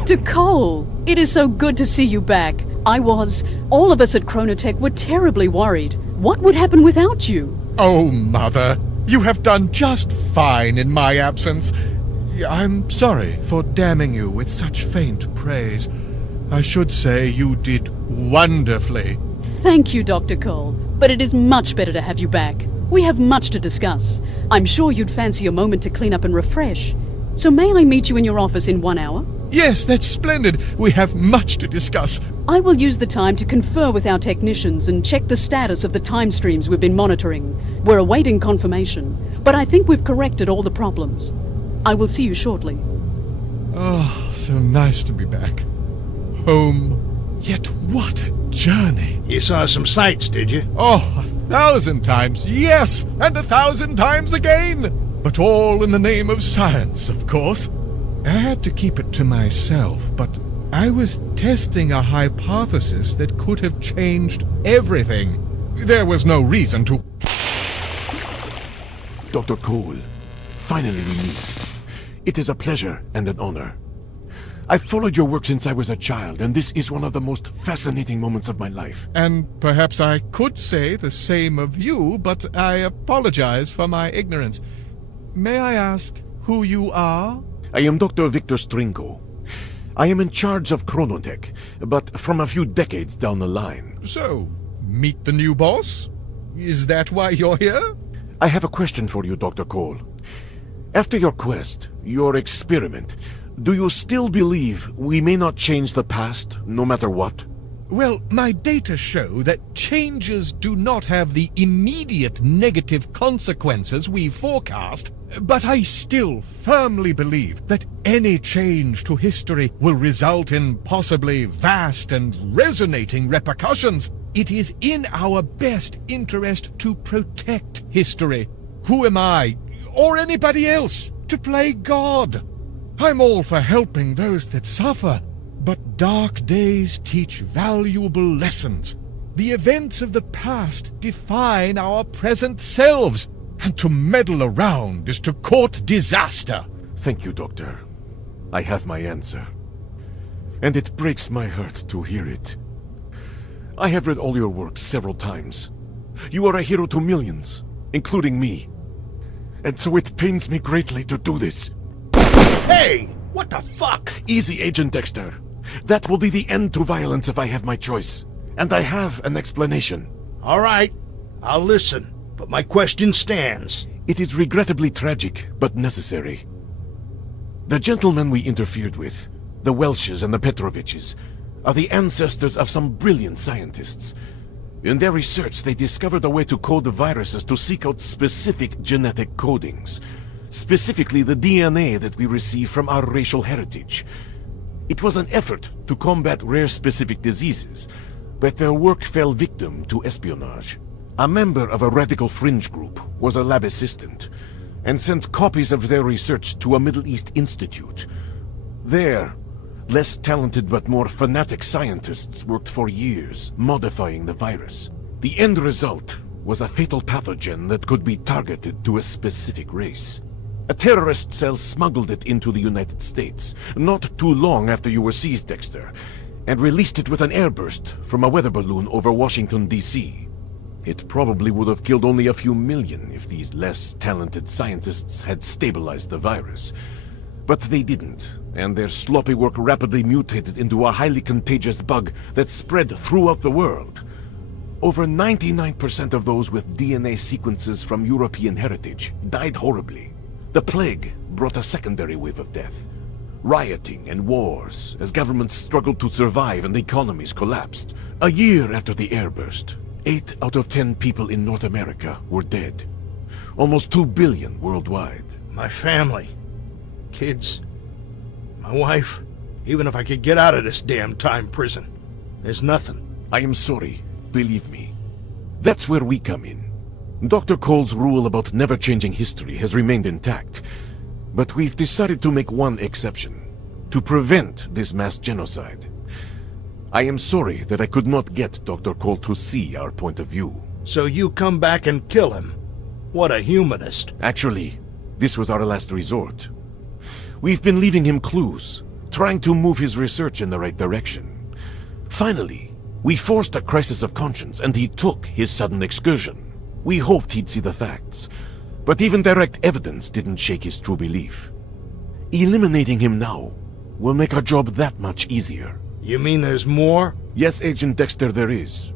Dr. Cole, it is so good to see you back. All of us at Chronotech were terribly worried. What would happen without you? Oh, Mother, you have done just fine in my absence. I'm sorry for damning you with such faint praise. I should say you did wonderfully. Thank you, Dr. Cole, but it is much better to have you back. We have much to discuss. I'm sure you'd fancy a moment to clean up and refresh. So may I meet you in your office in 1 hour? Yes, that's splendid. We have much to discuss. I will use the time to confer with our technicians and check the status of the time streams we've been monitoring. We're awaiting confirmation, but I think we've corrected all the problems. I will see you shortly. Oh, so nice to be back. Home. Yet what a journey. You saw some sights, did you? Oh, 1,000 times, yes, and 1,000 times again. But all in the name of science, of course. I had to keep it to myself, but I was testing a hypothesis that could have changed everything. There was no reason to... Dr. Cole, finally we meet. It is a pleasure and an honor. I've followed your work since I was a child, and this is one of the most fascinating moments of my life. And perhaps I could say the same of you, but I apologize for my ignorance. May I ask who you are? I am Dr. Victor Strinko. I am in charge of Chronotech, but from a few decades down the line. So, meet the new boss? Is that why you're here? I have a question for you, Dr. Cole. After your quest, your experiment, do you still believe we may not change the past, no matter what? Well, my data show that changes do not have the immediate negative consequences we forecast, but I still firmly believe that any change to history will result in possibly vast and resonating repercussions. It is in our best interest to protect history. Who am I, or anybody else, to play God? I'm all for helping those that suffer, but dark days teach valuable lessons. The events of the past define our present selves, and to meddle around is to court disaster. Thank you, Doctor. I have my answer. And it breaks my heart to hear it. I have read all your work several times. You are a hero to millions, including me. And so it pains me greatly to do this. Hey! What the fuck? Easy, Agent Dexter. That will be the end to violence if I have my choice. And I have an explanation. All right, I'll listen, but my question stands. It is regrettably tragic, but necessary. The gentlemen we interfered with, the Welshes and the Petroviches, are the ancestors of some brilliant scientists. In their research, they discovered a way to code the viruses to seek out specific genetic codings. Specifically the DNA that we receive from our racial heritage. It was an effort to combat rare specific diseases, but their work fell victim to espionage. A member of a radical fringe group was a lab assistant, and sent copies of their research to a Middle East institute. There, less talented but more fanatic scientists worked for years, modifying the virus. The end result was a fatal pathogen that could be targeted to a specific race. A terrorist cell smuggled it into the United States, not too long after you were seized, Dexter, and released it with an airburst from a weather balloon over Washington, D.C. It probably would have killed only a few million if these less talented scientists had stabilized the virus. But they didn't, and their sloppy work rapidly mutated into a highly contagious bug that spread throughout the world. Over 99% of those with DNA sequences from European heritage died horribly. The plague brought a secondary wave of death. Rioting and wars as governments struggled to survive and economies collapsed. A year after the airburst, 8 out of 10 people in North America were dead. Almost 2 billion worldwide. My family. Kids. My wife. Even if I could get out of this damn time prison. There's nothing. I am sorry, believe me. That's where we come in. Dr. Cole's rule about never changing history has remained intact, but we've decided to make one exception, to prevent this mass genocide. I am sorry that I could not get Dr. Cole to see our point of view. So you come back and kill him? What a humanist. Actually, this was our last resort. We've been leaving him clues, trying to move his research in the right direction. Finally, we forced a crisis of conscience and he took his sudden excursion. We hoped he'd see the facts, but even direct evidence didn't shake his true belief. Eliminating him now will make our job that much easier. You mean there's more? Yes, Agent Dexter, there is.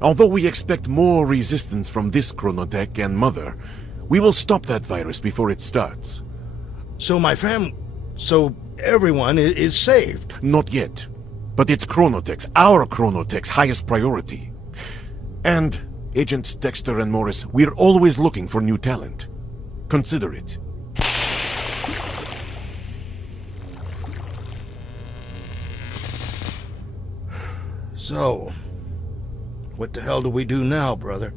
Although we expect more resistance from this chronotech and Mother, we will stop that virus before it starts. So so everyone is saved? Not yet. But it's Chronotech's, our Chronotech's highest priority. And, Agents Dexter and Morris, we're always looking for new talent. Consider it. So, what the hell do we do now, brother?